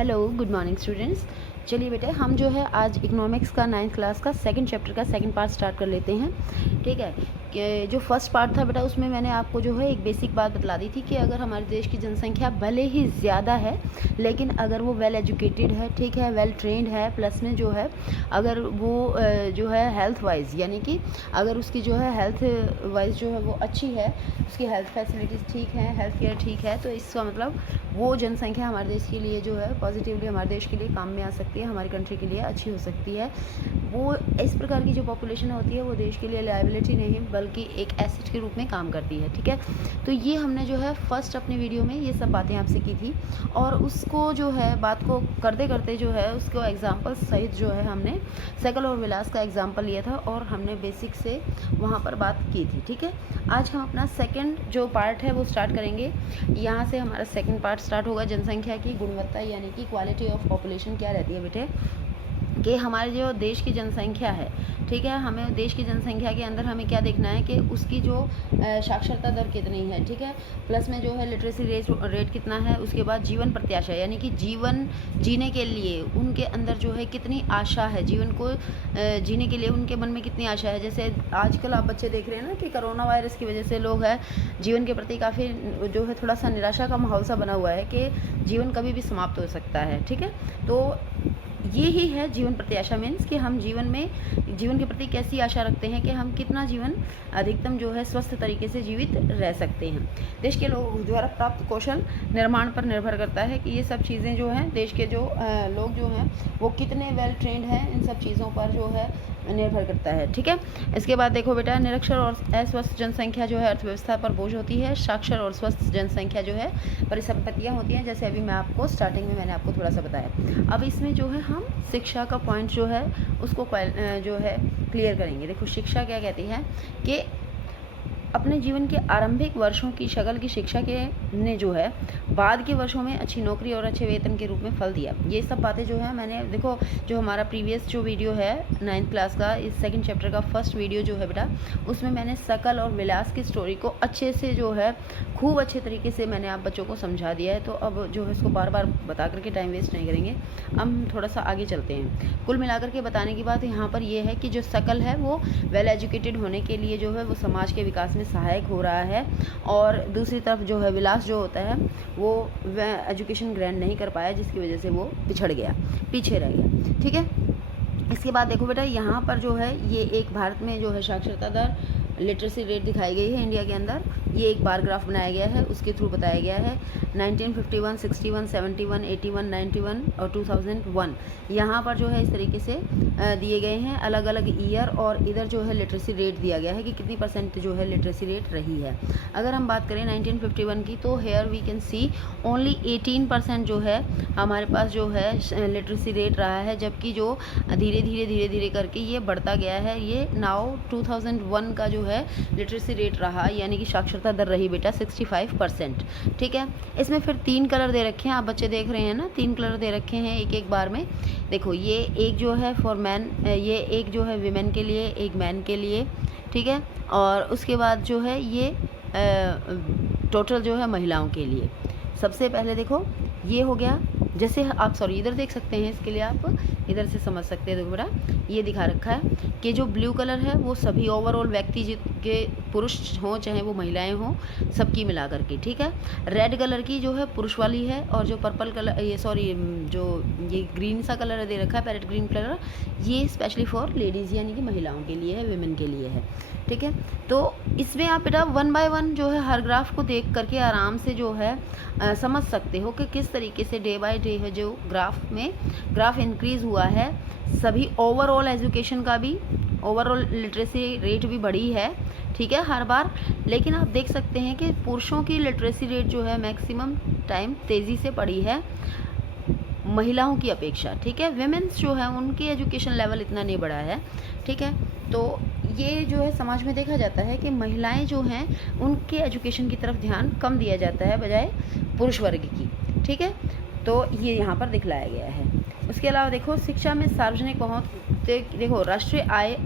Hello, good morning students. चलिए बेटे, हम जो है आज इकोनॉमिक्स का 9th क्लास का सेकंड चैप्टर का सेकंड पार्ट स्टार्ट कर लेते हैं। ठीक है, कि जो फर्स्ट पार्ट था बेटा, उसमें मैंने आपको जो है एक बेसिक बात बतला दी थी कि अगर हमारे देश की जनसंख्या भले ही ज़्यादा है, लेकिन अगर वो वेल एजुकेटेड है, ठीक है, वेल ट्रेंड है, प्लस में जो है अगर वो जो है हेल्थ वाइज, यानी कि अगर उसकी जो है हेल्थ वाइज जो है वो अच्छी है, उसकी हेल्थ फैसिलिटीज़ ठीक हैं, हेल्थ केयर ठीक है, तो इसका मतलब वो जनसंख्या हमारे देश के लिए जो है पॉजिटिवली हमारे देश के लिए काम में आ सकती है, हमारी कंट्री के लिए अच्छी हो सकती है। वो इस प्रकार की जो पॉपुलेशन होती है वो देश के लिए लायबिलिटी नहीं बल्कि एक एसेट के रूप में काम करती है। ठीक है, तो ये हमने जो है फर्स्ट अपनी वीडियो में ये सब बातें आपसे की थी, और उसको जो है बात को करते करते जो है उसको एग्जाम्पल सहित जो है हमने सकल और विलास का एग्जाम्पल लिया था और हमने बेसिक से वहाँ पर बात की थी। ठीक है, आज हम अपना सेकेंड जो पार्ट है वो स्टार्ट करेंगे। यहाँ से हमारा सेकेंड पार्ट स्टार्ट होगा, जनसंख्या की गुणवत्ता यानी कि क्वालिटी ऑफ पॉपुलेशन क्या रहती है बेटे, कि हमारे जो देश की जनसंख्या है, ठीक है, हमें देश की जनसंख्या के अंदर हमें क्या देखना है कि उसकी जो साक्षरता दर कितनी है, ठीक है, प्लस में जो है लिटरेसी रेट कितना है, उसके बाद जीवन प्रत्याशा यानी कि जीवन जीने के लिए उनके अंदर जो है कितनी आशा है, जीवन को जीने के लिए उनके मन में कितनी आशा है। जैसे आजकल आप बच्चे देख रहे हैं ना कि कोरोना वायरस की वजह से लोग है जीवन के प्रति काफ़ी जो है थोड़ा सा निराशा का माहौल सा बना हुआ है कि जीवन कभी भी समाप्त हो सकता है। ठीक है, तो ये ही है जीवन प्रत्याशा मीन्स कि हम जीवन के प्रति कैसी आशा रखते हैं कि हम कितना जीवन अधिकतम जो है स्वस्थ तरीके से जीवित रह सकते हैं। देश के लोग द्वारा प्राप्त कौशल निर्माण पर निर्भर करता है कि ये सब चीज़ें जो हैं देश के जो लोग जो हैं वो कितने वेल ट्रेंड हैं, इन सब चीज़ों पर जो है निर्भर करता है। ठीक है, इसके बाद देखो बेटा, निरक्षर और अस्वस्थ जनसंख्या जो है अर्थव्यवस्था पर बोझ होती है। साक्षर और स्वस्थ जनसंख्या जो है परिसंपत्तियाँ होती हैं, जैसे अभी मैं आपको स्टार्टिंग में मैंने आपको थोड़ा सा बताया। अब इसमें जो है हम शिक्षा का पॉइंट जो है उसको जो है क्लियर करेंगे। देखो, शिक्षा क्या कहती है कि अपने जीवन के आरंभिक वर्षों की शकल की शिक्षा के ने जो है बाद के वर्षों में अच्छी नौकरी और अच्छे वेतन के रूप में फल दिया। ये सब बातें जो है मैंने, देखो जो हमारा प्रीवियस जो वीडियो है 9th क्लास का, इस सेकंड चैप्टर का फर्स्ट वीडियो जो है बेटा, उसमें मैंने सकल और विलास की स्टोरी को अच्छे से जो है खूब अच्छे तरीके से मैंने आप बच्चों को समझा दिया है। तो अब जो है इसको बार बार बता करके टाइम वेस्ट नहीं करेंगे, हम थोड़ा सा आगे चलते हैं। कुल मिलाकर के बताने की बात यहाँ पर यह है कि जो सकल है वो वेल एजुकेटेड होने के लिए जो है वो समाज के विकास में सहायक हो रहा है, और दूसरी तरफ जो है विलास जो होता है वो एजुकेशन ग्रैंड नहीं कर पाया, जिसकी वजह से वो पिछड़ गया, पीछे रह गया। ठीक है, इसके बाद देखो बेटा, यहाँ पर जो है ये एक भारत में जो है साक्षरता दर लिटरेसी रेट दिखाई गई है इंडिया के अंदर। ये एक बार ग्राफ बनाया गया है, उसके थ्रू बताया गया है 1951, 61, 71, 81, 91 और 2001। यहाँ पर जो है इस तरीके से दिए गए हैं अलग अलग ईयर, और इधर जो है लिटरेसी रेट दिया गया है कि कितनी परसेंट जो है लिटरेसी रेट रही है। अगर हम बात करें 1951 की, तो here we can see only 18% जो है हमारे पास जो है लिटरेसी रेट रहा है, जबकि जो धीरे धीरे करके ये बढ़ता गया है। ये नाउ 2001 का जो है लिटरेसी रेट रहा, यानी कि साक्षरता दर रही बेटा 65%। ठीक है, इसमें फिर 3 कलर दे रखे हैं, आप बच्चे देख रहे हैं ना, 3 कलर दे रखे हैं एक एक बार में। देखो, ये एक जो है फॉर मैन, ये एक जो है विमेन के लिए, एक मैन के लिए। ठीक है, और उसके बाद जो है ये टोटल जो है महिलाओं के लिए। सबसे पहले देखो ये हो गया, जैसे आप सॉरी इधर देख सकते हैं, इसके लिए आप इधर से समझ सकते हैं। देखो बेटा, ये दिखा रखा है कि जो ब्लू कलर है वो सभी ओवरऑल व्यक्ति के पुरुष हों चाहे वो महिलाएं हों, सबकी मिला करके। ठीक है, रेड कलर की जो है पुरुष वाली है, और जो पर्पल कलर, ये सॉरी जो ये ग्रीन सा कलर दे रखा है पैरेट ग्रीन कलर, ये स्पेशली फॉर लेडीज़ यानी कि महिलाओं के लिए है, विमेन के लिए है। ठीक है, तो इसमें आप बेटा 1 बाय 1 जो है हर ग्राफ को देख करके आराम से जो है समझ सकते हो कि किस तरीके से डे बाय डे है जो ग्राफ इंक्रीज़ हुआ है। सभी ओवरऑल एजुकेशन का भी, ओवरऑल लिटरेसी रेट भी बढ़ी है। ठीक है, हर बार, लेकिन आप देख सकते हैं कि पुरुषों की लिटरेसी रेट जो है मैक्सिमम टाइम तेज़ी से बढ़ी है महिलाओं की अपेक्षा। ठीक है, विमेंस जो है उनकी एजुकेशन लेवल इतना नहीं बढ़ा है। ठीक है, तो ये जो है समाज में देखा जाता है कि महिलाएं जो हैं उनके एजुकेशन की तरफ ध्यान कम दिया जाता है बजाय पुरुष वर्ग की। ठीक है, तो ये यहाँ पर दिखलाया गया है। उसके अलावा देखो, शिक्षा में सार्वजनिक पहुँच देखो राष्ट्रीय आय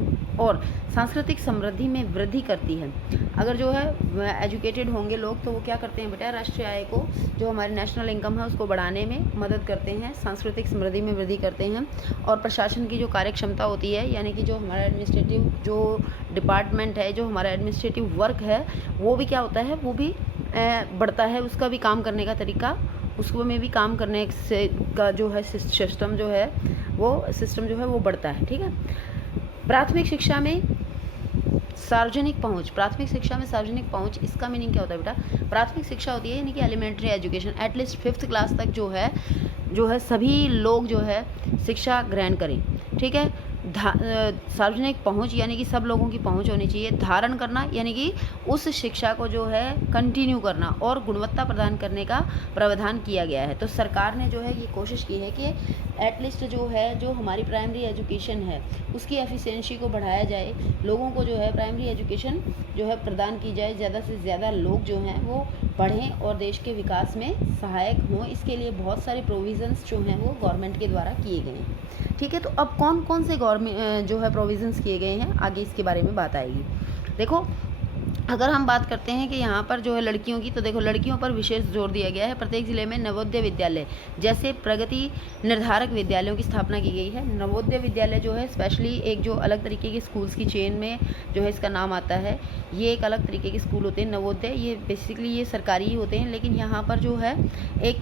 और सांस्कृतिक समृद्धि में वृद्धि करती है। अगर जो है एजुकेटेड होंगे लोग तो वो क्या करते हैं बेटा, राष्ट्रीय आय को, जो हमारी नेशनल इनकम है उसको बढ़ाने में मदद करते हैं, सांस्कृतिक समृद्धि में वृद्धि करते हैं, और प्रशासन की जो कार्य क्षमता होती है, यानी कि जो हमारा एडमिनिस्ट्रेटिव जो डिपार्टमेंट है, जो हमारा एडमिनिस्ट्रेटिव वर्क है, वो भी क्या होता है, वो भी बढ़ता है, उसका भी काम करने का तरीका, उसको में भी काम करने से का जो है सिस्टम जो है वो बढ़ता है। ठीक है। प्राथमिक शिक्षा में सार्वजनिक पहुंच, प्राथमिक शिक्षा में सार्वजनिक पहुंच, इसका मीनिंग क्या होता है बेटा, प्राथमिक शिक्षा होती है यानी कि elementary education, at least 5th class तक जो है सभी लोग जो है शिक्षा ग्रहण करें। ठीक है। सार्वजनिक पहुंच यानी कि सब लोगों की पहुंच होनी चाहिए। धारण करना यानी कि उस शिक्षा को जो है कंटिन्यू करना और गुणवत्ता प्रदान करने का प्रावधान किया गया है। तो सरकार ने जो है ये कोशिश की है कि एटलीस्ट जो हमारी प्राइमरी एजुकेशन है उसकी एफिशिएंसी को बढ़ाया जाए, लोगों को जो है प्राइमरी एजुकेशन जो है प्रदान की जाए, ज़्यादा से ज़्यादा लोग जो हैं वो पढ़ें और देश के विकास में सहायक हों। इसके लिए बहुत सारे प्रोविज़न्स जो हैं वो गवर्नमेंट के द्वारा किए गए हैं। ठीक है। तो अब कौन कौन से गवर्नमेंट जो है प्रोविज़न्स किए गए हैं, आगे इसके बारे में बात आएगी। देखो, अगर हम बात करते हैं कि यहाँ पर जो है लड़कियों की, तो देखो लड़कियों पर विशेष जोर दिया गया है। प्रत्येक ज़िले में नवोदय विद्यालय जैसे प्रगति निर्धारक विद्यालयों की स्थापना की गई है। नवोदय विद्यालय जो है स्पेशली एक जो अलग तरीके के स्कूल्स की चेन में जो है इसका नाम आता है। ये एक अलग तरीके के स्कूल होते हैं नवोदय, ये बेसिकली ये सरकारी ही होते हैं, लेकिन यहाँ पर जो है एक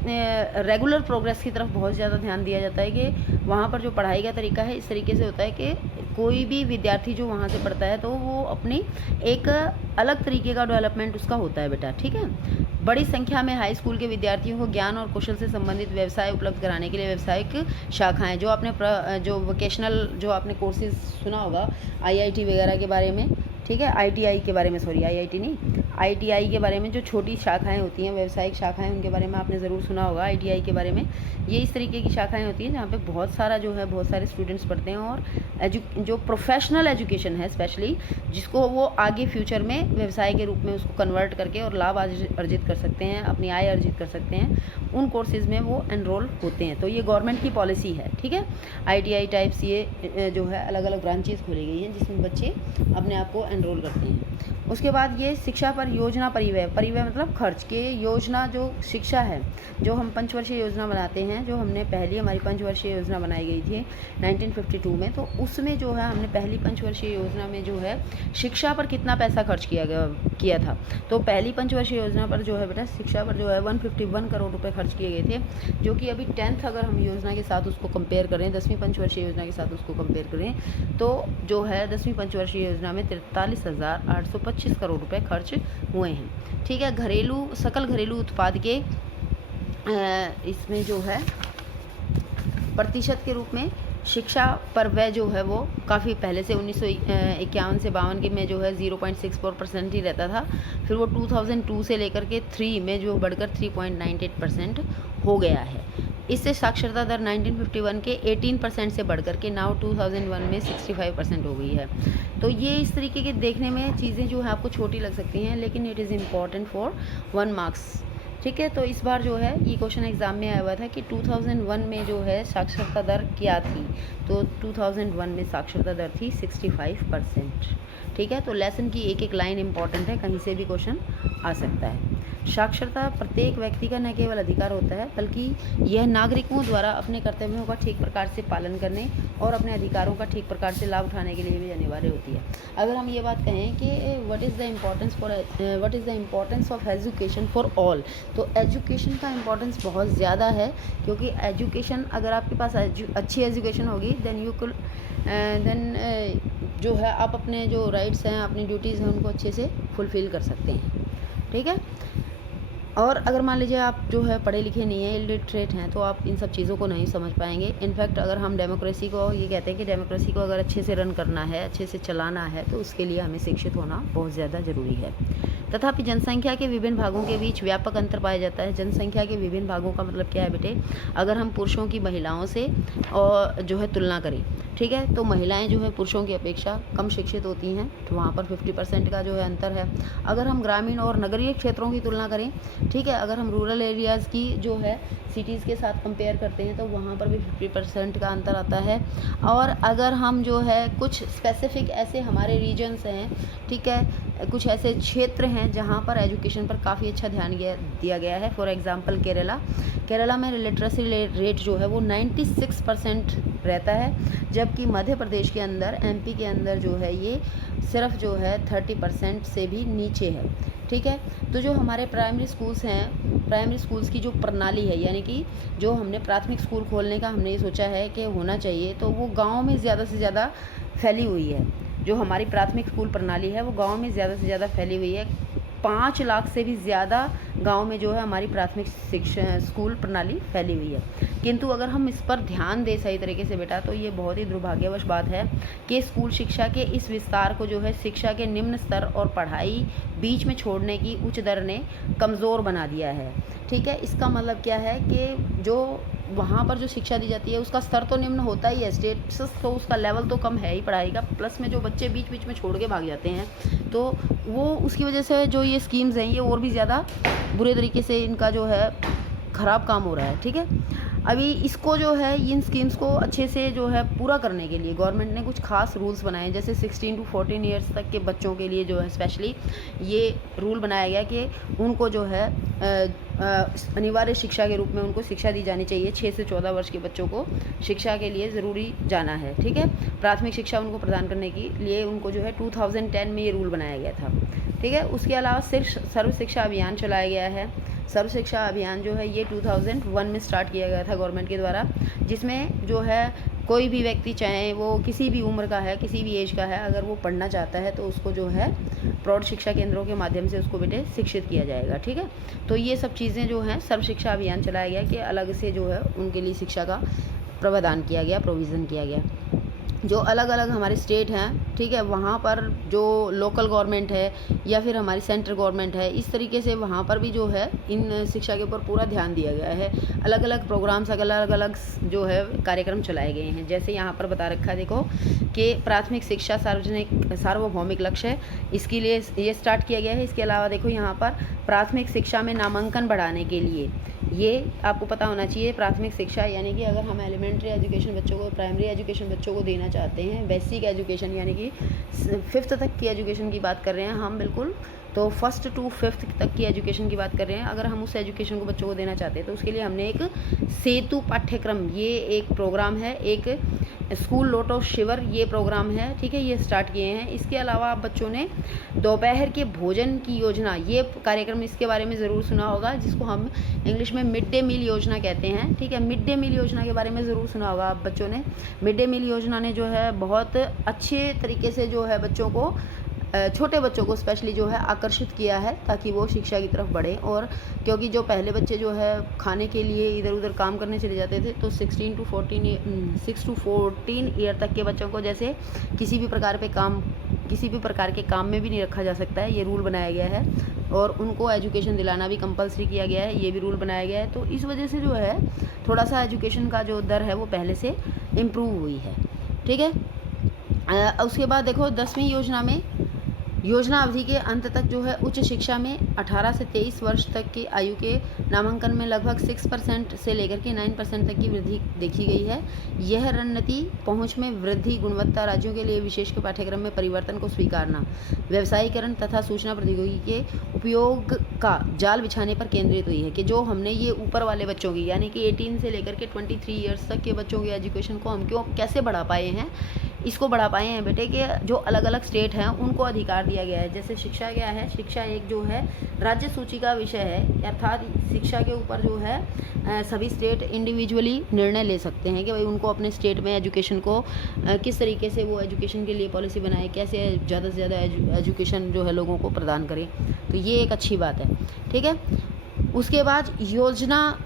रेगुलर प्रोग्रेस की तरफ बहुत ज़्यादा ध्यान दिया जाता है कि वहाँ पर जो पढ़ाई का तरीका है इस तरीके से होता है कि कोई भी विद्यार्थी जो वहाँ से पढ़ता है तो वो अपनी एक अलग तरीके का डेवलपमेंट उसका होता है बेटा। ठीक है। बड़ी संख्या में हाई स्कूल के विद्यार्थियों को ज्ञान और कौशल से संबंधित व्यवसाय उपलब्ध कराने के लिए व्यावसायिक शाखाएं, जो आपने जो वोकेशनल जो आपने कोर्सेज सुना होगा IIT वगैरह के बारे में, ठीक है, ITI के बारे में, सॉरी IIT नहीं, ITI के बारे में जो छोटी शाखाएं होती हैं, व्यावसायिक शाखाएं, उनके बारे में आपने ज़रूर सुना होगा। ITI के बारे में ये इस तरीके की शाखाएं होती हैं जहाँ पे बहुत सारे स्टूडेंट्स पढ़ते हैं और जो प्रोफेशनल एजुकेशन है स्पेशली, जिसको वो आगे फ्यूचर में व्यवसाय के रूप में उसको कन्वर्ट करके और लाभ अर्जित कर सकते हैं, अपनी आय अर्जित कर सकते हैं, उन कोर्सेज़ में वो एनरोल होते हैं। तो ये गवर्नमेंट की पॉलिसी है। ठीक है। ITI टाइप्स ये जो है अलग अलग ब्रांचेस खोली गई हैं जिसमें बच्चे अपने आप को एनरोल करते हैं। उसके बाद ये शिक्षा पर योजना परिव्यय मतलब खर्च के योजना, जो शिक्षा है, जो हम पंचवर्षीय योजना बनाते हैं, जो हमने पहली हमारी पंचवर्षीय योजना बनाई गई थी 1952 में, तो उसमें जो है हमने पहली पंचवर्षीय योजना में जो है शिक्षा पर कितना पैसा खर्च किया था। तो पहली पंचवर्षीय योजना पर जो है बेटा शिक्षा पर जो है 151 करोड़ रुपए खर्च किए गए थे, जो कि अभी 10th अगर हम योजना के साथ उसको कंपेयर करें, 10वीं पंचवर्षीय योजना के साथ उसको कंपेयर करें, तो जो है 10वीं पंचवर्षीय योजना में 43,825 करोड़ रुपए खर्च हुए हैं। ठीक है। सकल घरेलू उत्पाद के इसमें जो है प्रतिशत के रूप में शिक्षा पर व्यय जो है वो काफ़ी पहले से 1951 से 52 के में जो है 0.64% ही रहता था। फिर वो 2002 से लेकर के 3 में जो बढ़कर 3.98% हो गया है। इससे साक्षरता दर 1951 के 18% से बढ़कर के नाउ 2001 में 65% हो गई है। तो ये इस तरीके के देखने में चीज़ें जो है आपको छोटी लग सकती हैं, लेकिन it is important for 1 marks. ठीक है। तो इस बार जो है ये क्वेश्चन एग्ज़ाम में आया हुआ था कि 2001 में जो है साक्षरता दर क्या थी, तो 2001 में साक्षरता दर थी 65%। ठीक है। तो लेसन की एक एक लाइन इंपॉर्टेंट है, कहीं से भी क्वेश्चन आ सकता है। साक्षरता प्रत्येक व्यक्ति का न केवल अधिकार होता है, बल्कि यह नागरिकों द्वारा अपने कर्तव्यों का ठीक प्रकार से पालन करने और अपने अधिकारों का ठीक प्रकार से लाभ उठाने के लिए भी अनिवार्य होती है। अगर हम ये बात कहें कि what is the importance of education for all, तो एजुकेशन का इम्पोर्टेंस बहुत ज़्यादा है, क्योंकि एजुकेशन, अगर आपके पास अच्छी एजुकेशन होगी देन जो है आप अपने जो राइट्स हैं, अपनी ड्यूटीज़ हैं, उनको अच्छे से फुलफ़िल कर सकते हैं। ठीक है। और अगर मान लीजिए आप जो है पढ़े लिखे नहीं हैं, इलिटरेट हैं, तो आप इन सब चीज़ों को नहीं समझ पाएंगे। इनफैक्ट अगर हम डेमोक्रेसी को ये कहते हैं कि डेमोक्रेसी को अगर अच्छे से रन करना है, अच्छे से चलाना है, तो उसके लिए हमें शिक्षित होना बहुत ज़्यादा ज़रूरी है। तथापि जनसंख्या के विभिन्न भागों के बीच व्यापक अंतर पाया जाता है। जनसंख्या के विभिन्न भागों का मतलब क्या है बेटे, अगर हम पुरुषों की महिलाओं से और जो है तुलना करें, ठीक है, तो महिलाएं जो है पुरुषों की अपेक्षा कम शिक्षित होती हैं, तो वहाँ पर 50% का जो है अंतर है। अगर हम ग्रामीण और नगरीय क्षेत्रों की तुलना करें, ठीक है, अगर हम रूरल एरियाज़ की जो है सिटीज़ के साथ कंपेयर करते हैं, तो वहाँ पर भी 50% का अंतर आता है। और अगर हम जो है कुछ स्पेसिफिक ऐसे हमारे रीजन्स हैं, ठीक है, कुछ ऐसे क्षेत्र हैं जहाँ पर एजुकेशन पर काफ़ी अच्छा ध्यान दिया गया है। फॉर एग्ज़ाम्पल केरला में लिटरेसी रेट जो है वो 96% रहता है, जबकि मध्य प्रदेश के अंदर, एमपी के अंदर जो है ये सिर्फ जो है 30% से भी नीचे है। ठीक है, तो जो हमारे प्राइमरी स्कूल्स हैं, प्राइमरी स्कूल्स की जो प्रणाली है, यानी कि जो हमने प्राथमिक स्कूल खोलने का हमने ये सोचा है कि होना चाहिए, तो वो गाँव में ज़्यादा से ज़्यादा फैली हुई है। जो हमारी प्राथमिक स्कूल प्रणाली है वो गाँव में ज़्यादा से ज़्यादा फैली हुई है। 5 लाख से भी ज़्यादा गांव में जो है हमारी प्राथमिक शिक्षा स्कूल प्रणाली फैली हुई है। किंतु अगर हम इस पर ध्यान दें सही तरीके से बेटा, तो ये बहुत ही दुर्भाग्यवश बात है कि स्कूल शिक्षा के इस विस्तार को जो है शिक्षा के निम्न स्तर और पढ़ाई बीच में छोड़ने की उच्च दर ने कमज़ोर बना दिया है। ठीक है, इसका मतलब क्या है कि जो वहाँ पर जो शिक्षा दी जाती है उसका स्तर तो निम्न होता ही है, स्टेटस तो उसका लेवल तो कम है ही पढ़ाई का, प्लस में जो बच्चे बीच बीच में छोड़ के भाग जाते हैं, तो वो उसकी वजह से जो ये स्कीम्स हैं ये और भी ज़्यादा बुरे तरीके से इनका जो है ख़राब काम हो रहा है। ठीक है, अभी इसको जो है इन स्कीम्स को अच्छे से जो है पूरा करने के लिए गवर्नमेंट ने कुछ खास रूल्स बनाए, जैसे 16 to 14 ईयर्स तक के बच्चों के लिए जो है स्पेशली ये रूल बनाया गया कि उनको जो है अनिवार्य शिक्षा के रूप में उनको शिक्षा दी जानी चाहिए। 6 से 14 वर्ष के बच्चों को शिक्षा के लिए ज़रूरी जाना है। ठीक है, प्राथमिक शिक्षा उनको प्रदान करने के लिए उनको जो है 2010 में ये रूल बनाया गया था। ठीक है, उसके अलावा सर्व शिक्षा अभियान चलाया गया है। सर्व शिक्षा अभियान जो है ये 2001 में स्टार्ट किया गया था गवर्नमेंट के द्वारा, जिसमें जो है कोई भी व्यक्ति, चाहे वो किसी भी उम्र का है, किसी भी एज का है, अगर वो पढ़ना चाहता है तो उसको जो है प्रौढ़ शिक्षा केंद्रों के माध्यम से उसको बेटे शिक्षित किया जाएगा। ठीक है, तो ये सब चीज़ें जो हैं सर्व शिक्षा अभियान चलाया गया कि अलग से जो है उनके लिए शिक्षा का प्रावधान किया गया, प्रोविज़न किया गया। जो अलग अलग हमारे स्टेट हैं, ठीक है, वहाँ पर जो लोकल गवर्नमेंट है या फिर हमारी सेंट्रल गवर्नमेंट है, इस तरीके से वहाँ पर भी जो है इन शिक्षा के ऊपर पूरा ध्यान दिया गया है। अलग अलग प्रोग्राम्स, अलग अलग जो है कार्यक्रम चलाए गए हैं। जैसे यहाँ पर बता रखा है देखो कि प्राथमिक शिक्षा सार्वभौमिक लक्ष्य है, इसके लिए ये स्टार्ट किया गया है। इसके अलावा देखो यहाँ पर प्राथमिक शिक्षा में नामांकन बढ़ाने के लिए, ये आपको पता होना चाहिए, प्राथमिक शिक्षा यानी कि अगर हम एलिमेंट्री एजुकेशन बच्चों को, प्राइमरी एजुकेशन बच्चों को देना चाहते हैं, बेसिक एजुकेशन यानी कि 5th तक की एजुकेशन की बात कर रहे हैं हम, बिल्कुल, तो 1st to 5th तक की एजुकेशन की बात कर रहे हैं। अगर हम उस एजुकेशन को बच्चों को देना चाहते हैं तो उसके लिए हमने एक सेतु पाठ्यक्रम, ये एक प्रोग्राम है, एक स्कूल लोटो शिविर ये प्रोग्राम है। ठीक है, ये स्टार्ट किए हैं। इसके अलावा आप बच्चों ने दोपहर के भोजन की योजना, ये कार्यक्रम, इसके बारे में ज़रूर सुना होगा, जिसको हम इंग्लिश में मिड डे मील योजना कहते हैं। ठीक है, मिड डे मील योजना के बारे में ज़रूर सुना होगा आप बच्चों ने। मिड डे मील योजना ने जो है बहुत अच्छे तरीके से जो है बच्चों को, छोटे बच्चों को स्पेशली जो है आकर्षित किया है, ताकि वो शिक्षा की तरफ बढ़ें। और क्योंकि जो पहले बच्चे जो है खाने के लिए इधर उधर काम करने चले जाते थे, तो 6 to 14 ईयर तक के बच्चों को जैसे किसी भी प्रकार के काम में भी नहीं रखा जा सकता है, ये रूल बनाया गया है। और उनको एजुकेशन दिलाना भी कंपलसरी किया गया है, ये भी रूल बनाया गया है। तो इस वजह से जो है थोड़ा सा एजुकेशन का जो दर है वो पहले से इम्प्रूव हुई है। ठीक है, उसके बाद देखो 10वीं योजना में, योजना अवधि के अंत तक जो है उच्च शिक्षा में 18 से 23 वर्ष तक की आयु के नामांकन में लगभग 6% से लेकर के 9% तक की वृद्धि देखी गई है। यह रणनीति पहुंच में वृद्धि, गुणवत्ता, राज्यों के लिए विशेष के पाठ्यक्रम में परिवर्तन को स्वीकारना, व्यवसायीकरण तथा सूचना प्रौद्योगिकी के उपयोग का जाल बिछाने पर केंद्रित हुई है। कि जो हमने ये ऊपर वाले बच्चों की, यानी कि 18 से लेकर के 23 ईयर्स तक के बच्चों की एजुकेशन को हम कैसे बढ़ा पाए हैं, इसको बढ़ा पाए हैं बेटे कि जो अलग अलग स्टेट हैं उनको अधिकार दिया गया है। जैसे शिक्षा क्या है, शिक्षा एक जो है राज्य सूची का विषय है, अर्थात शिक्षा के ऊपर जो है सभी स्टेट इंडिविजुअली निर्णय ले सकते हैं कि भाई उनको अपने स्टेट में एजुकेशन को किस तरीके से वो एजुकेशन के लिए पॉलिसी बनाए, कैसे ज़्यादा से ज़्यादा एजुकेशन जो है लोगों को प्रदान करें। तो ये एक अच्छी बात है। ठीक है, उसके बाद योजना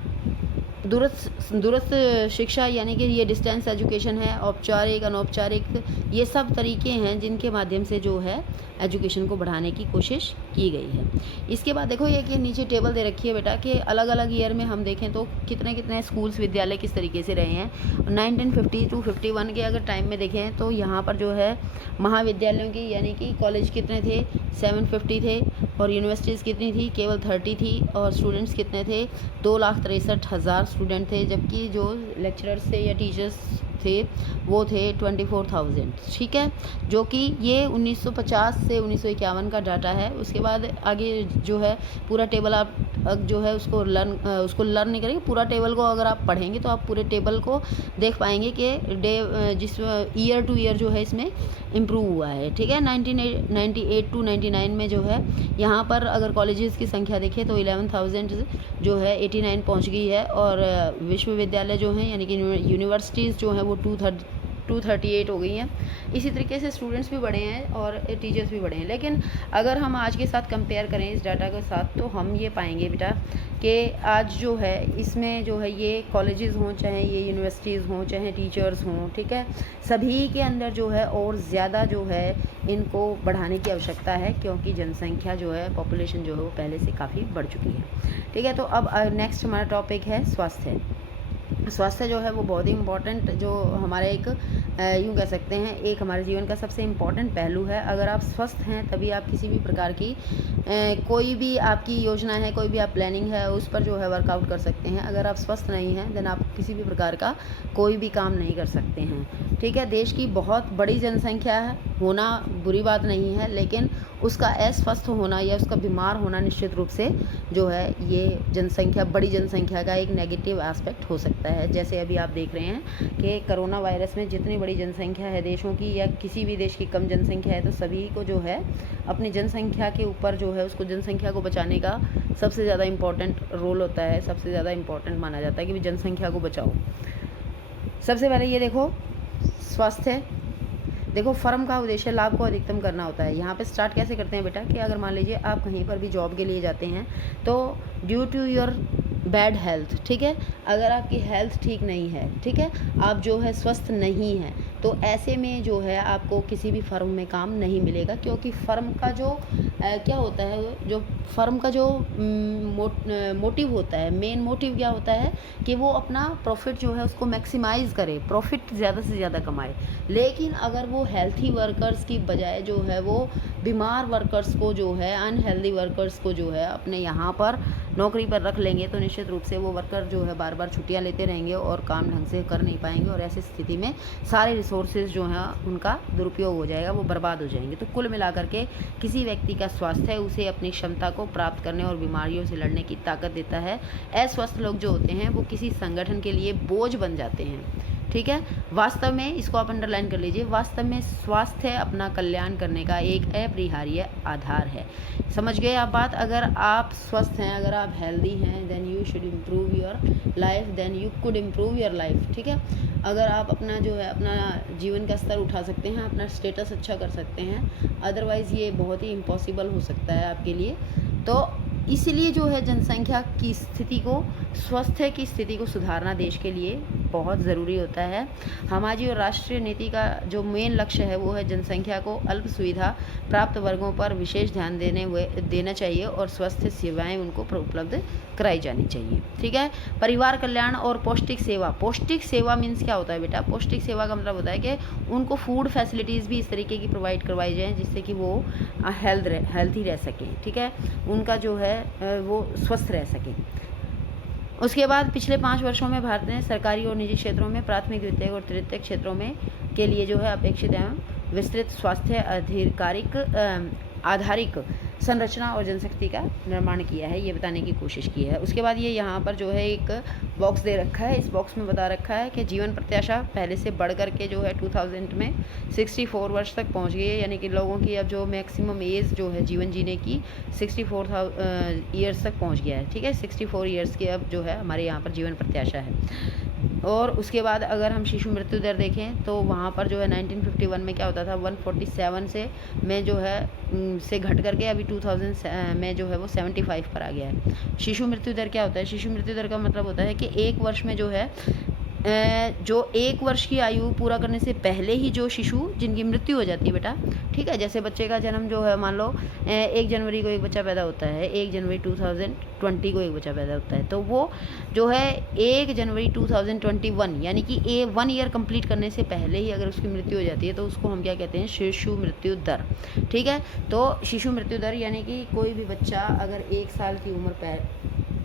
दूरस्थ शिक्षा, यानी कि ये डिस्टेंस एजुकेशन है, औपचारिक, अनौपचारिक, ये सब तरीके हैं जिनके माध्यम से जो है एजुकेशन को बढ़ाने की कोशिश की गई है। इसके बाद देखो ये कि नीचे टेबल दे रखी है बेटा कि अलग अलग ईयर में हम देखें तो कितने कितने स्कूल्स, विद्यालय किस तरीके से रहे हैं। 1950 to 51 के अगर टाइम में देखें तो यहाँ पर जो है महाविद्यालयों की, यानी कि कॉलेज कितने थे, 750 थे, और यूनिवर्सिटीज़ कितनी थी, केवल 30 थी, और स्टूडेंट्स कितने थे, 2,63,000 स्टूडेंट थे। जबकि जो लेक्चरर्स थे या टीचर्स थे वो थे 24,000, ठीक है, जो कि ये 1950 से 1951 का डाटा है। उसके बाद आगे जो है पूरा टेबल आप जो है उसको लर्न नहीं करेंगे, पूरा टेबल को अगर आप पढ़ेंगे तो आप पूरे टेबल को देख पाएंगे कि जिस ईयर टू ईयर जो है इसमें इम्प्रूव हुआ है, ठीक है। 1998 टू 99 में जो है यहाँ पर अगर कॉलेजेस की संख्या देखें तो 11,000 जो है 89 पहुँच गई है, और विश्वविद्यालय जो हैं यानी कि यूनिवर्सिटीज़ जो हैं वो 238 हो गई हैं। इसी तरीके से स्टूडेंट्स भी बढ़े हैं और टीचर्स भी बढ़े हैं। लेकिन अगर हम आज के साथ कंपेयर करें इस डाटा के साथ तो हम ये पाएंगे बेटा कि आज जो है इसमें जो है ये कॉलेजेस हों, चाहे ये यूनिवर्सिटीज़ हों, चाहे टीचर्स हों, ठीक है, सभी के अंदर जो है और ज़्यादा जो है इनको बढ़ाने की आवश्यकता है, क्योंकि जनसंख्या जो है, पॉपुलेशन जो है वो पहले से काफ़ी बढ़ चुकी है, ठीक है। तो अब नेक्स्ट हमारा टॉपिक है स्वास्थ्य। स्वास्थ्य जो है वो बहुत ही इम्पॉर्टेंट, जो हमारे एक यूँ कह सकते हैं एक हमारे जीवन का सबसे इम्पॉर्टेंट पहलू है। अगर आप स्वस्थ हैं तभी आप किसी भी प्रकार की कोई भी आपकी योजना है, कोई भी आप प्लानिंग है उस पर जो है वर्कआउट कर सकते हैं। अगर आप स्वस्थ नहीं हैं देन आप किसी भी प्रकार का कोई भी काम नहीं कर सकते हैं, ठीक है। देश की बहुत बड़ी जनसंख्या होना बुरी बात नहीं है, लेकिन उसका अस्वस्थ होना या उसका बीमार होना निश्चित रूप से जो है ये जनसंख्या, बड़ी जनसंख्या का एक नेगेटिव एस्पेक्ट हो सकता है। जैसे अभी आप देख रहे हैं कि कोरोना वायरस में जितनी बड़ी जनसंख्या है देशों की, या किसी भी देश की कम जनसंख्या है, तो सभी को जो है अपनी जनसंख्या के ऊपर जो है उसको जनसंख्या को बचाने का सबसे ज़्यादा इम्पोर्टेंट रोल होता है, सबसे ज़्यादा इम्पोर्टेंट माना जाता है कि जनसंख्या को बचाओ। सबसे पहले ये देखो स्वास्थ्य, देखो फर्म का उद्देश्य लाभ को अधिकतम करना होता है। यहाँ पे स्टार्ट कैसे करते हैं बेटा कि अगर मान लीजिए आप कहीं पर भी जॉब के लिए जाते हैं तो due to your bad health, ठीक है, अगर आपकी हेल्थ ठीक नहीं है, ठीक है, आप जो है स्वस्थ नहीं हैं, तो ऐसे में जो है आपको किसी भी फर्म में काम नहीं मिलेगा, क्योंकि फर्म का जो क्या होता है, जो फर्म का जो मोटिव होता है, मेन मोटिव क्या होता है कि वो अपना प्रॉफिट जो है उसको मैक्सिमाइज़ करे, प्रॉफिट ज़्यादा से ज़्यादा कमाए। लेकिन अगर वो हेल्थी वर्कर्स की बजाय जो है वो बीमार वर्कर्स को जो है, अनहेल्दी वर्कर्स को जो है अपने यहाँ पर नौकरी पर रख लेंगे तो निश्चित रूप से वो वर्कर जो है बार बार छुट्टियां लेते रहेंगे और काम ढंग से कर नहीं पाएंगे, और ऐसी स्थिति में सारे रिसोर्सेज जो हैं उनका दुरुपयोग हो जाएगा, वो बर्बाद हो जाएंगे। तो कुल मिलाकर के किसी व्यक्ति का स्वास्थ्य है उसे अपनी क्षमता को प्राप्त करने और बीमारियों से लड़ने की ताकत देता है। अस्वस्थ लोग जो होते हैं वो किसी संगठन के लिए बोझ बन जाते हैं, ठीक है। वास्तव में इसको आप अंडरलाइन कर लीजिए, वास्तव में स्वास्थ्य अपना कल्याण करने का एक अपरिहार्य आधार है। समझ गए आप बात? अगर आप स्वस्थ हैं, अगर आप हेल्दी हैं, then you should improve your life, then you could improve your life, ठीक है। अगर आप अपना जो है अपना जीवन का स्तर उठा सकते हैं, अपना स्टेटस अच्छा कर सकते हैं, अदरवाइज़ ये बहुत ही इम्पॉसिबल हो सकता है आपके लिए। तो इसलिए जो है जनसंख्या की स्थिति को, स्वास्थ्य की स्थिति को सुधारना देश के लिए बहुत ज़रूरी होता है। हमारी और राष्ट्रीय नीति का जो मेन लक्ष्य है वो है जनसंख्या को अल्प सुविधा प्राप्त वर्गों पर विशेष ध्यान देना चाहिए और स्वास्थ्य सेवाएं उनको उपलब्ध कराई जानी चाहिए, ठीक है। परिवार कल्याण और पौष्टिक सेवा, पौष्टिक सेवा मीन्स क्या होता है बेटा? पौष्टिक सेवा का मतलब होता है कि उनको फूड फैसिलिटीज़ भी इस तरीके की प्रोवाइड करवाई जाएँ जिससे कि वो हेल्थी रह सकें, ठीक है, उनका जो है वो स्वस्थ रह सकें। उसके बाद पिछले 5 वर्षों में भारत ने सरकारी और निजी क्षेत्रों में प्राथमिक, द्वितीयक और तृतीयक क्षेत्रों में के लिए जो है अपेक्षित एवं विस्तृत स्वास्थ्य आधारिक संरचना और जनशक्ति का निर्माण किया है, ये बताने की कोशिश की है। उसके बाद ये यहाँ पर जो है एक बॉक्स दे रखा है, इस बॉक्स में बता रखा है कि जीवन प्रत्याशा पहले से बढ़ कर के जो है 2000 में 64 वर्ष तक पहुँच गई है, यानी कि लोगों की अब जो मैक्सिमम एज जो है जीवन जीने की 64 ईयर्स तक पहुँच गया है, ठीक है। 64 ईयर्स की अब जो है हमारे यहाँ पर जीवन प्रत्याशा है। और उसके बाद अगर हम शिशु मृत्यु दर देखें तो वहाँ पर जो है 1951 में क्या होता था, 147 से में जो है से घट करके अभी 2000 में जो है वो 75 पर आ गया है। शिशु मृत्यु दर क्या होता है? शिशु मृत्यु दर का मतलब होता है कि एक वर्ष में जो है जो 1 वर्ष की आयु पूरा करने से पहले ही जो शिशु जिनकी मृत्यु हो जाती है बेटा, ठीक है। जैसे बच्चे का जन्म जो है मान लो 1 जनवरी को एक बच्चा पैदा होता है, 1 जनवरी 2020 को एक बच्चा पैदा होता है, तो वो जो है 1 जनवरी 2021 यानी कि 1 ईयर कंप्लीट करने से पहले ही अगर उसकी मृत्यु हो जाती है तो उसको हम क्या कहते हैं? शिशु मृत्यु दर, ठीक है। तो शिशु मृत्यु दर यानी कि कोई भी बच्चा अगर 1 साल की उम्र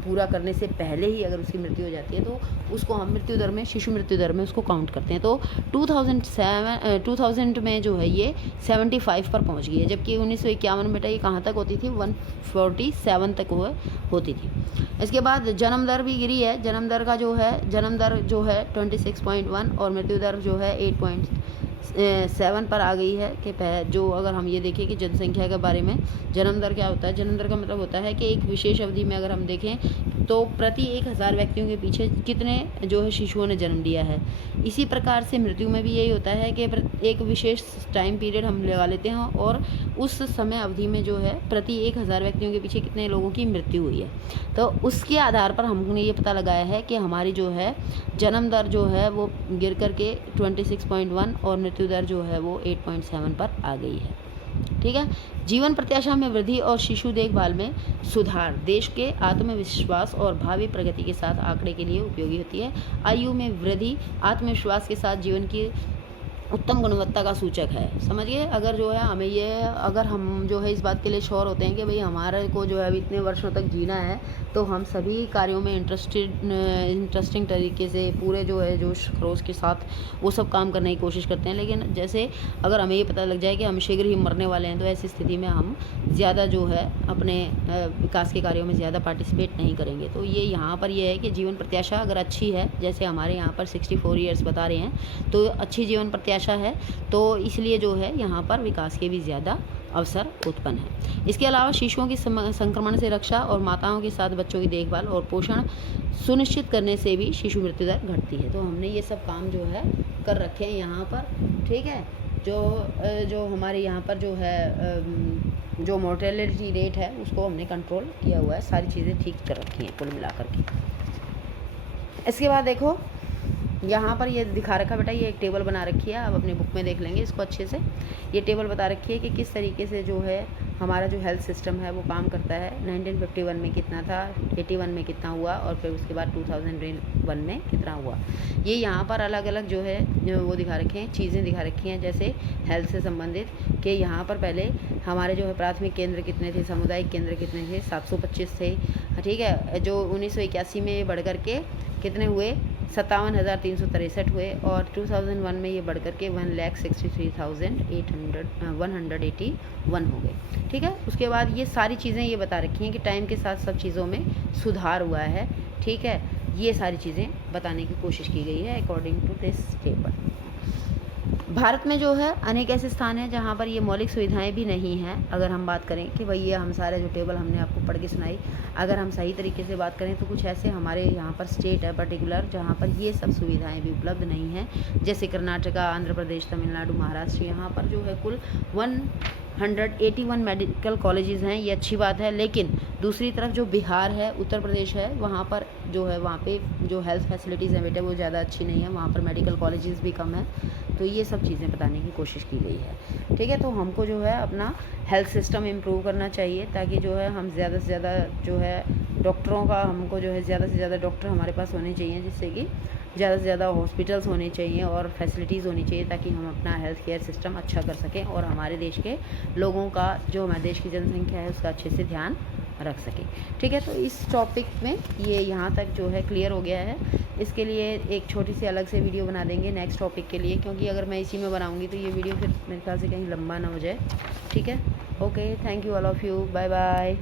पूरा करने से पहले ही अगर उसकी मृत्यु हो जाती है तो उसको हम मृत्यु दर में, शिशु मृत्यु दर में उसको काउंट करते हैं। तो 2000 में जो है ये 75 पर पहुंच गई है, जबकि 1951 में बेटा ये कहाँ तक होती थी, 147 तक होती थी। इसके बाद जन्म दर भी गिरी है। जन्म दर जो है 26.1 और मृत्यु दर जो है 8.7 पर आ गई है। कि जो अगर हम ये देखें कि जनसंख्या के बारे में जन्म दर क्या होता है, जन्म दर का मतलब होता है कि एक विशेष अवधि में अगर हम देखें तो प्रति 1000 व्यक्तियों के पीछे कितने जो है शिशुओं ने जन्म लिया है। इसी प्रकार से मृत्यु में भी यही होता है कि एक विशेष टाइम पीरियड हम लगा लेते हैं और उस समय अवधि में जो है प्रति 1000 व्यक्तियों के पीछे कितने लोगों की मृत्यु हुई है। तो उसके आधार पर हमने ये पता लगाया है कि हमारी जो है जन्म दर जो है वो गिर करके 26.1 और मृत्यु दर जो है वो 8.7 पर आ गई है। ठीक है। जीवन प्रत्याशा में वृद्धि और शिशु देखभाल में सुधार देश के आत्मविश्वास और भावी प्रगति के साथ आंकड़े के लिए उपयोगी होती है। आयु में वृद्धि आत्मविश्वास के साथ जीवन की उत्तम गुणवत्ता का सूचक है। समझिए, अगर जो है हमें ये, अगर हम जो है इस बात के लिए श्योर होते हैं कि भाई हमारे को जो है अभी इतने वर्षों तक जीना है, तो हम सभी कार्यों में इंटरेस्टिंग तरीके से पूरे जो है जोश खरोश के साथ वो सब काम करने की कोशिश करते हैं। लेकिन जैसे अगर हमें ये पता लग जाए कि हम शीघ्र ही मरने वाले हैं, तो ऐसी स्थिति में हम ज़्यादा जो है अपने विकास के कार्यों में ज़्यादा पार्टिसिपेट नहीं करेंगे। तो ये यहाँ पर ये है कि जीवन प्रत्याशा अगर अच्छी है, जैसे हमारे यहाँ पर 64 ईयर्स बता रहे हैं, तो अच्छी जीवन प्रत्याशा है, तो इसलिए जो है यहाँ पर विकास के भी ज़्यादा अवसर उत्पन्न है। इसके अलावा शिशुओं की संक्रमण से रक्षा और माताओं के साथ बच्चों की देखभाल और पोषण सुनिश्चित करने से भी शिशु मृत्यु दर घटती है। तो हमने ये सब काम जो है कर रखे हैं यहाँ पर। ठीक है। जो हमारे यहाँ पर जो है जो मोर्टेलिटी रेट है उसको हमने कंट्रोल किया हुआ है, सारी चीज़ें ठीक कर रखी हैं कुल मिलाकर के। इसके बाद देखो यहाँ पर ये दिखा रखा बेटा, ये एक टेबल बना रखी है, आप अपनी बुक में देख लेंगे इसको अच्छे से। ये टेबल बता रखी है कि किस तरीके से जो है हमारा जो हेल्थ सिस्टम है वो काम करता है। 1951 में कितना था, 81 में कितना हुआ और फिर उसके बाद 2001 में कितना हुआ। ये यहाँ पर अलग अलग जो है वो दिखा रखे हैं, चीज़ें दिखा रखी हैं, जैसे हेल्थ से संबंधित कि यहाँ पर पहले हमारे जो है प्राथमिक केंद्र कितने थे, सामुदायिक केंद्र कितने थे, 725 थे। ठीक है। जो 1981 में ये बढ़ कर के कितने हुए, 57,363 हुए और 2001 में ये बढ़ कर के 1,63,181 हो गए। ठीक है। उसके बाद ये सारी चीज़ें ये बता रखी हैं कि टाइम के साथ सब चीज़ों में सुधार हुआ है। ठीक है। ये सारी चीज़ें बताने की कोशिश की गई है according to this table. Bharat में जो है अनेक ऐसे स्थान हैं जहाँ पर ये मौलिक सुविधाएं भी नहीं हैं। अगर हम बात करें कि भाई ये हम सारे जो टेबल हमने आपको पढ़ के सुनाई, अगर हम सही तरीके से बात करें तो कुछ ऐसे हमारे यहाँ पर स्टेट है पर्टिकुलर जहाँ पर ये सब सुविधाएं भी उपलब्ध नहीं हैं, जैसे कर्नाटका, आंध्र प्रदेश, तमिलनाडु, महाराष्ट्र। यहाँ पर जो है कुल 181 मेडिकल कॉलेजेस हैं, ये अच्छी बात है। लेकिन दूसरी तरफ जो बिहार है, उत्तर प्रदेश है, वहाँ पर जो है वहाँ पे जो हेल्थ फैसिलिटीज़ हैं बेटे वो ज़्यादा अच्छी नहीं है, वहाँ पर मेडिकल कॉलेजेस भी कम है। तो ये सब चीज़ें बताने की कोशिश की गई है। ठीक है। तो हमको जो है अपना हेल्थ सिस्टम इम्प्रूव करना चाहिए ताकि जो है हम ज़्यादा से ज़्यादा जो है डॉक्टरों का, हमको जो है ज़्यादा से ज़्यादा डॉक्टर हमारे पास होने चाहिए, जिससे कि ज़्यादा से ज़्यादा हॉस्पिटल्स होने चाहिए और फैसिलिटीज़ होनी चाहिए ताकि हम अपना हेल्थ केयर सिस्टम अच्छा कर सकें और हमारे देश के लोगों का, जो हमारे देश की जनसंख्या है, उसका अच्छे से ध्यान रख सकें। ठीक है। तो इस टॉपिक में ये यहाँ तक जो है क्लियर हो गया है। इसके लिए एक छोटी सी अलग से वीडियो बना देंगे नेक्स्ट टॉपिक के लिए, क्योंकि अगर मैं इसी में बनाऊँगी तो ये वीडियो फिर मेरे ख्याल से कहीं लंबा ना हो जाए। ठीक है। Okay, thank you all of you, bye bye.